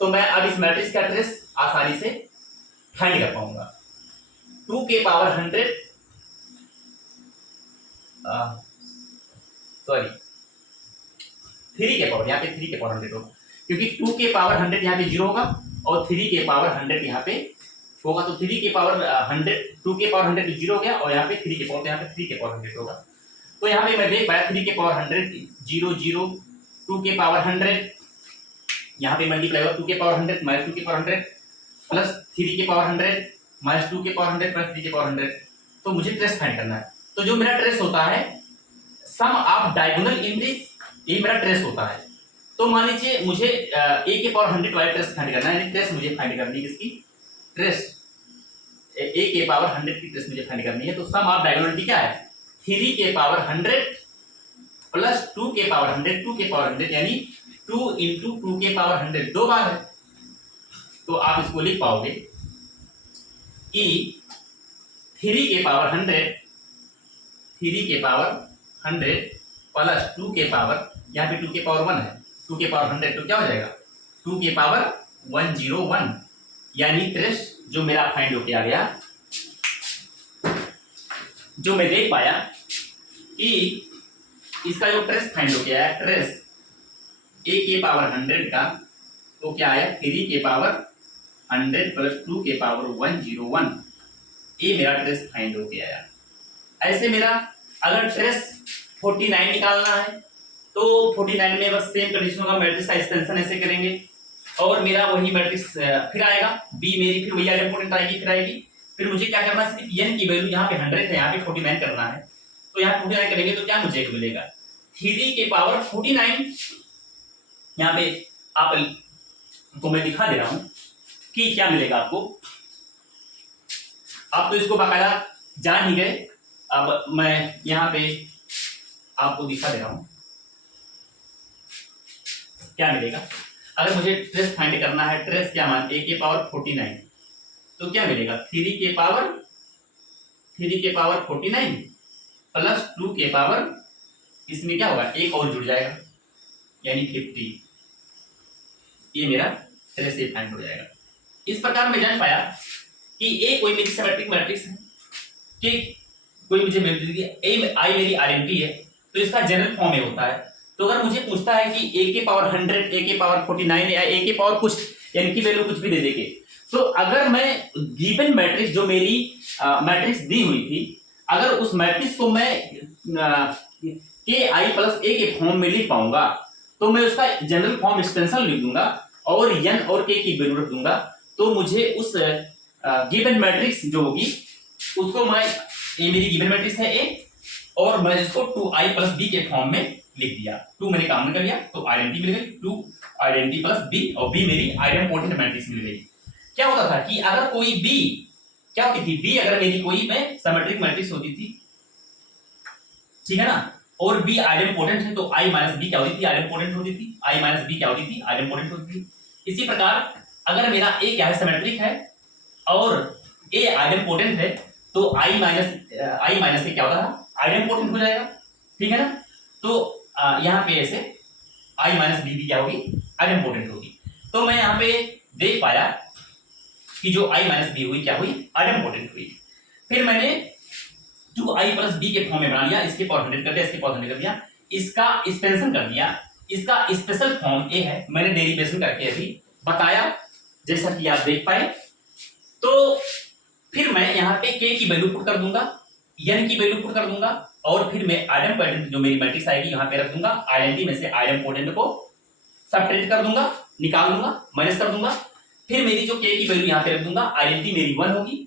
तो मैं अब इस मैट्रिक्स का ट्रेस आसानी से फाइंड कर पाऊंगा। 2 के पावर 100 सॉरी 3 के पावर, यहाँ पे 3 के पावर 100 होगा, क्योंकि 2 के पावर 100 यहाँ पे 0 होगा और 3 के पावर 100 यहाँ पे होगा, तो 3 के पावर 100 2 के पावर 100 0 हो गया, और यहाँ पे 3 के पावर, यहाँ पे 3 के पावर 100 होगा। तो यहाँ पे मैं देख पाया 3 के पावर 100 0 0, 2 के पावर 100 यहाँ पे मल्टीप्लाई होगा 2 के पावर 100 -2 के पावर 100 प्लस 3 के पावर 100 -2 के पावर 100 प्लस 3 के पावर 100। तो मुझे ट्रेस फाइंड करना है, तो जो मेरा ट्रेस होता है सम ऑफ डायगोनल इन दिस, ये मेरा ट्रेस होता है। तो मान लीजिए मुझे ए के पावर 100 वाला ट्रेस फाइंड करना है, यानी ट्रेस मुझे फाइंड करनी है, किसकी ट्रेस, ए के पावर 100 की ट्रेस मुझे फाइंड करनी है। तो सम ऑफ डायगोनलिटी क्या है 3 के पावर 100 प्लस 2 के पावर 100, 2 के पावर 100 यानी 2 इंटू 2 के पावर 100 दो बार है। तो आप इसको लिख पाओगे कि 3 के पावर 100, 3 के पावर 100 प्लस 2 के पावर, यहाँ पे 2 के पावर 1 है, 2 के पावर 100 तो क्या हो जाएगा 2 के पावर 101, यानी ट्रेस जो मेरा फाइंड होके आ गया, जो मैं देख पाया कि इसका जो ट्रेस फाइंड हो गया है, ट्रेस ए के पावर 100 का, तो क्या आया 3 के पावर 100 प्लस 2 के पावर 101, ये मेरा ट्रेस फाइंड हो गया है। ऐसे मेरा अगर ट्रेस 49 निकालना है तो 49 में बस सेम कंडीशन होगा, मैट्रिक्स का एक्सपेंशन ऐसे करेंगे और मेरा वही मैट्रिक्स फिर आएगा, बी मेरी फिर वही आइडेंटिटी आएगी, फिर आएगी। फिर मुझे क्या करना है, सिर्फ एन की वैल्यू यहाँ पे 100 है, यहाँ पे 49 करना है। तो यहाँ 49 करेंगे तो क्या मुझे मिलेगा 3 के पावर 49, यहाँ पे आपको मैं दिखा दे रहा हूं कि क्या मिलेगा आपको। आप तो इसको बाकायदा जान ही गए, अब मैं यहाँ पे आपको दिखा दे रहा हूं क्या मिलेगा। अगर मुझे ट्रेस फाइंड करना है, ट्रेस क्या मान ए के पावर 49, तो क्या मिलेगा 3 के पावर 49 प्लस 2 के पावर, इसमें क्या होगा एक और जुड़ जाएगा यानी 50, ये मेरा ट्रेस ए फाइंड हो जाएगा। इस प्रकार मैं जान पाया कि ए कोई मेरी सिमेट्रिक मैट्रिक्स है, कि कोई मुझे वैल्यू दी है, ए आई मेरी आइडेंटिटी है, तो इसका जनरल फॉर्म ये होता है। तो अगर मुझे पूछता है कि ए के पावर 100, ए के पावर 49 या ए के पावर कुछ, यानी कि वैल्यू कुछ भी दे देंगे, तो अगर मैं गिवन मैट्रिक्स जो मेरी मैट्रिक्स दी हुई थी, अगर उस मैट्रिक्स को मैं के आई प्लस ए के फॉर्म में लिख पाऊंगा, तो मैं उसका जनरल फॉर्म एक्सटेंशन लिख दूंगा और एन और के की वैल्यू रख दूंगा, तो मुझे उस गिवन मैट्रिक्स जो होगी उसको मैं, ये मेरी गिवन मैट्रिक्स है ए, और मैं इसको 2i प्लस बी के फॉर्म में लिख दिया। 2 मैंने कॉमन कर लिया तो आइडेंटिटी मिल गई, 2 आइडेंटिटी प्लस बी, और बी मेरी आइडेंपोटेंट मैट्रिक्स मिल गई। क्या होता था कि अगर कोई बी, क्या होती थी बी, अगर मेरी कोई में सिमेट्रिक मैट्रिक्स होती थी, ठीक है ना, और बी आइडेंपोटेंट है, तो आई माइनस बी क्या होती थी, आइडेंपोटेंट होती थी, आई माइनस बी क्या होती थी, आइडेंपोटेंट होती थी। इसी प्रकार अगर मेरा ए क्या है, सिमेट्रिक है, और ए आइडेंपोटेंट है, तो आई माइनस ए क्या होता है, आइडेंपोटेंट हो जाएगा, ठीक है ना। तो यहाँ पे ऐसे आई माइनस बी भी क्या होगी, आइडेंपोटेंट होगी। तो मैं यहाँ पे देख पाया कि जो आई माइनस बी हुई क्या हुई, आइडेंपोटेंट हुई। फिर मैंने 2i प्लस बी के फॉर्म में बना लिया, इसके पावर 100 कर दिया, इसके पावर 100 कर दिया, इसका एक्सपेंशन कर दिया, इसका स्पेशल फॉर्म ए है, मैंने डेरिवेशन करके अभी बताया जैसा कि आप देख पाए। तो फिर मैं यहाँ पे के की वैल्यू पुट कर दूंगा, एन की वैल्यू पुट कर दूंगा, और फिर मैं आइडेंपोटेंट जो मेरी मैट्रिक्स आएगी यहाँ पे रख दूंगा, आइडेंटिटी में से आइडेंपोटेंट को सबट्रैक्ट कर दूंगा, निकाल दूंगा, माइनस कर दूंगा। फिर मेरी जो के की वैल्यू यहाँ पे रख दूंगा, आइडेंटिटी मेरी 1 होगी,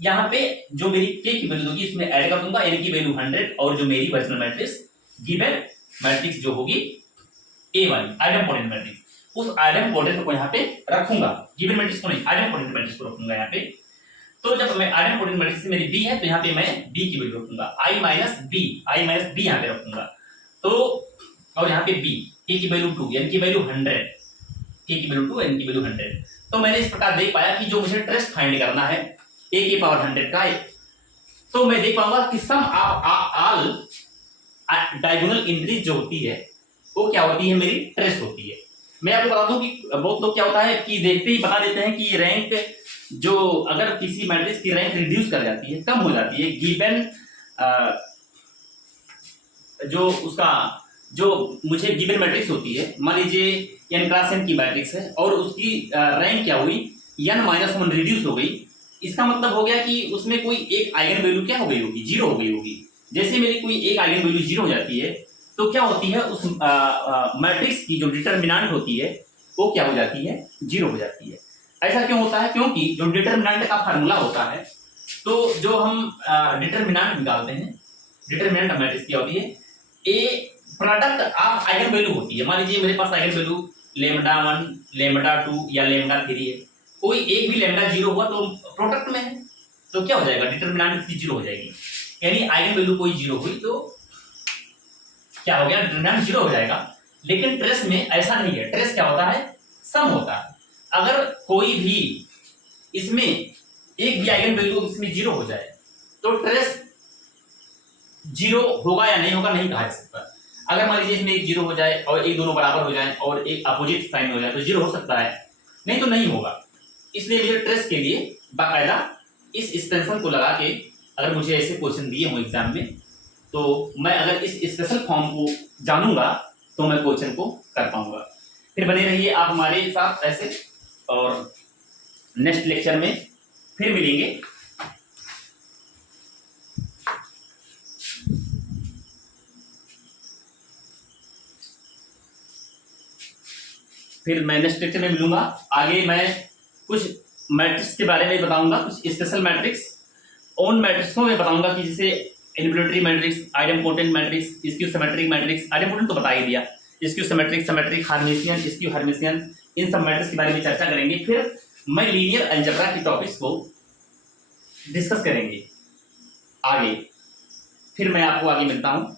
यहाँ पे जो मेरी के की वैल्यू होगी इसमें ऐड कर दूंगा, एन की वैल्यू 100, और जो मेरी वर्चुअल मैट्रिक्स गिवन मैट्रिक्स जो होगी ए वाली आइडेंपोटेंट मैट्रिक्स, उस आइडेंपोटेंट को यहाँ पे रखूंगा, गिवन मैट्रिक्स को नहीं, आइडेंपोटेंट मैट्रिक्स को रखूंगा यहाँ पे। तो जब मैं आइडेंपोटेंट मैट्रिक्स मेरी बी है, तो यहाँ पे मैं बी की वैल्यू रखूंगा, आई माइनस बी यहाँ पे रखूंगा। तो और यहाँ पे बी, के की वैल्यू 2, एन की वैल्यू 100, के की वैल्यू 2, एन की वैल्यू 100। तो मैंने इस प्रकार देख पाया कि जो मुझे ट्रेस फाइंड करना है ए की पावर 100 का, तो मैं देख पाऊंगा कि सम ऑफ ऑल डायगोनल एंट्रीज जो होती है वो क्या होती है, मेरी ट्रेस होती है। मैं आपको बता दूं कि बहुत लोग क्या होता है कि देखते ही बता देते हैं कि रैंक जो, अगर किसी मैट्रिक्स की रैंक रिड्यूस कर जाती है, कम हो जाती है, गिवन जो उसका जो मुझे गिवन मैट्रिक्स होती है, मान लीजिए n क्रॉस n की मैट्रिक्स है और उसकी रैंक क्या हुई, n-1 रिड्यूस हो गई, इसका मतलब हो गया कि उसमें कोई एक आइगन वैल्यू क्या हो गई होगी, 0 हो गई होगी। जैसे मेरी कोई एक आइगन वैल्यू 0 हो जाती है, तो क्या होती है, उस मैट्रिक्स की जो डिटरमिनेंट होती है वो क्या हो जाती है, 0 हो जाती है। ऐसा क्यों होता है, क्योंकि जो डिटरमिनेंट का फार्मूला होता है, तो जो हम डिटरमिनेंट निकालते हैं, डिटरमिनेंट मैट्रिक्स क्या होती है, ए प्रोडक्ट ऑफ आइगन वैल्यू होती है। मान लीजिए मेरे पास आइगन वैल्यू λ1, λ2 या λ3 है, कोई एक भी λ 0 हुआ तो प्रोडक्ट में है, तो क्या हो जाएगा, डिटरमिनेंट इसकी 0 हो जाएगी। यानी आइगन वैल्यू कोई 0 हुई तो क्या हो गया, डिटरमिनेंट 0 हो जाएगा। लेकिन ट्रेस में ऐसा नहीं है, ट्रेस क्या होता है, सम होता है। अगर कोई भी इसमें एक भी आइगन वैल्यू इसमें 0 हो जाए तो ट्रेस 0 होगा या नहीं होगा नहीं कहा जा सकता। अगर मान लीजिए इसमें एक 0 हो जाए और एक दोनों बराबर हो जाए और एक अपोजिट साइन हो जाए तो 0 हो सकता है, नहीं तो नहीं होगा। इसलिए मुझे ट्रेस के लिए बाकायदा इस एक्सटेंशन को लगा के, अगर मुझे ऐसे क्वेश्चन दिए हों एग्जाम में, तो मैं अगर इस स्पेशल फॉर्म को जानूंगा तो मैं क्वेश्चन को कर पाऊंगा। फिर बने रहिए आप हमारे साथ ऐसे, और नेक्स्ट लेक्चर में फिर मिलेंगे। फिर मैं नेक्स्ट लेक्चर में मिलूंगा। आगे मैं कुछ मैट्रिक्स के बारे में बताऊंगा, कुछ स्पेशल मैट्रिक्स, उन मैट्रिक्स को मैं बताऊंगा कि जैसे involutory matrix, idempotent matrix, skew symmetric matrix, idempotent तो बता ही दिया, skew symmetric, symmetric, Hermitian, skew Hermitian, इन सब मैट्रिक्स के बारे में चर्चा करेंगे। फिर मैं लीनियर अलजेब्रा के टॉपिक्स को डिस्कस करेंगे आगे। फिर मैं आपको आगे मिलता हूँ।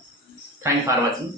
Thank for watching.